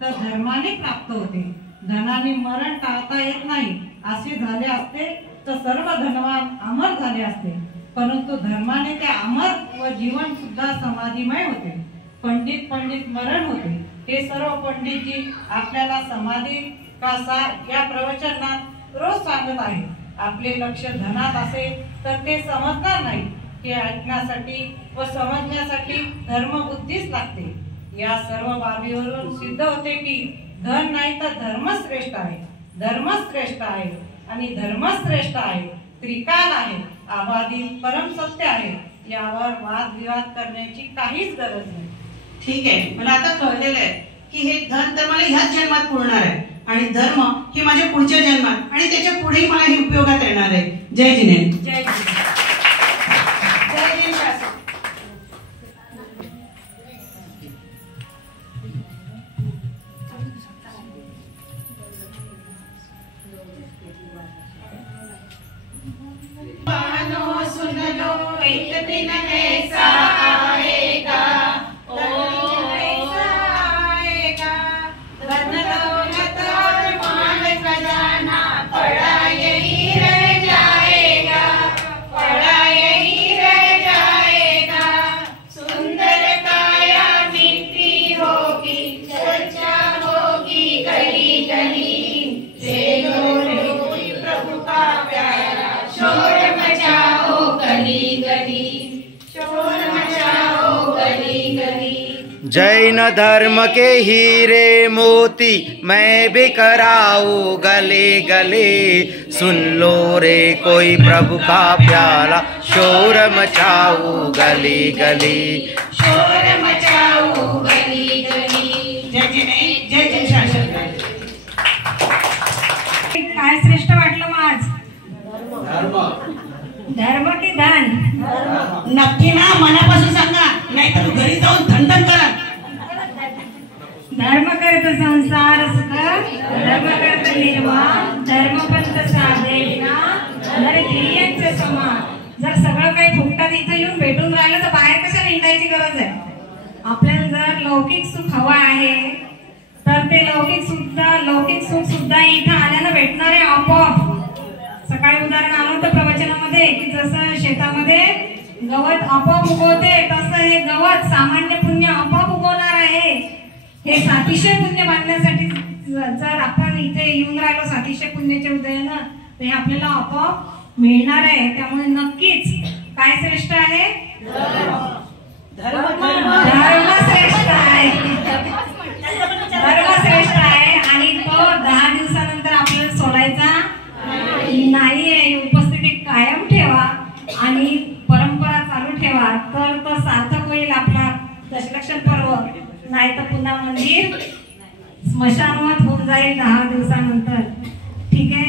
तर धर्माने प्राप्त होते. धनाने मरण टाळता येत नाही. असे झाले असते तर सर्व धनवान अमर झाले असते, परंतु धर्माने ते अमर व जीवन सुद्धा समाधीमय होते. पंडित मरण होते. हे सर्व पंडितजी आपल्याला समाधी कसा या प्रवचनात रोज सांगत आहे. आपले लक्ष धनात असेल तर ते समजणार नाही. हे ऐकण्यासाठी व समजण्यासाठी धर्मबुद्धीच लागते. या सर्व बाबीवरून सिद्ध होते की धन नाही तर धर्म श्रेष्ठ आहे. धर्म श्रेष्ठ आहे आणि धर्म श्रेष्ठ आहे. त्रिकाल आहे, अबाधित परम सत्य आहे. यावर वादविवाद करण्याची काहीच गरज नाही. ठीक आहे, मला आता कळलेलं आहे की हे धन तर मला ह्याच जन्मात पुरणार आहे आणि धर्म हे माझ्या पुढच्या जन्मात आणि त्याच्या पुढेही मला हे उपयोगात येणार आहे. जय जिनेंद्र. जय जिनेंद्र. सुन लो एक दिन ऐसा आएगा, ऐसा आएगा, धन दौलत और माल खजाना पड़ा यही रह जाएगा, पड़ा यही रह जाएगा. सुंदर काया मिट्टी होगी, चर्चा होगी गली गली, कोई प्रभु का प्यारा शोर मचाओ गली गली, शोर मचाओ गली गली. जैन धर्म के हीरे मोती मैं बिखराऊं गले गले, सुन लो रे कोई प्रभु का प्याला शोर मचाऊं गली गली, शोर मचाओ गली गली. जय जिनेंद्र. जय जय शासन. काय श्रेष्ठ वाटलं मग आज? धर्म की धन? नक्की ना, मनापासून सांगा, नाहीतर घरी जाऊन धंदन करा. धर्म करत संसार सुख, धर्म करत निर्माण, धर्म पंथ साधे विना, नर क्रियांचे समान. जर सगळं काही फुकटात इथं येऊन भेटून राहिलं तर बाहेर कशाला हिंडायची गरज आहे? आपल्याला जर लौकिक सुख हवा आहे तर ते लौकिक सुख सुद्धा इथं आल्यानं भेटणार आहे आपोआप. सकाळी उदाहरण आलं होतं प्रवचनामध्ये की जसं शेतामध्ये गवत आपोआप उगवते तसं हे गवत सामान्य पुण्य आपोआप उगवणार आहे. हे सातिशय पुण्य बांधण्यासाठी जर आपण इथे येऊन राहिलो सातिशय पुण्याच्या उदयानं तर हे आपल्याला आपोआप मिळणार आहे. त्यामुळे नक्कीच काय श्रेष्ठ आहे? धर्म श्रेष्ठ आहे. धर्म श्रेष्ठ आहे आणि तो 10 दिवसानंतर आपल्याला सोडायचा नाहीये. उपस्थिती कायम ठेवा आणि परंपरा चालू ठेवा तर तो सार्थक होईल आपला दशलक्षण पर्व. नाही तर पुन्हा मंदिर स्मशानवत होऊन जाईल 10 दिवसानंतर. ठीक आहे.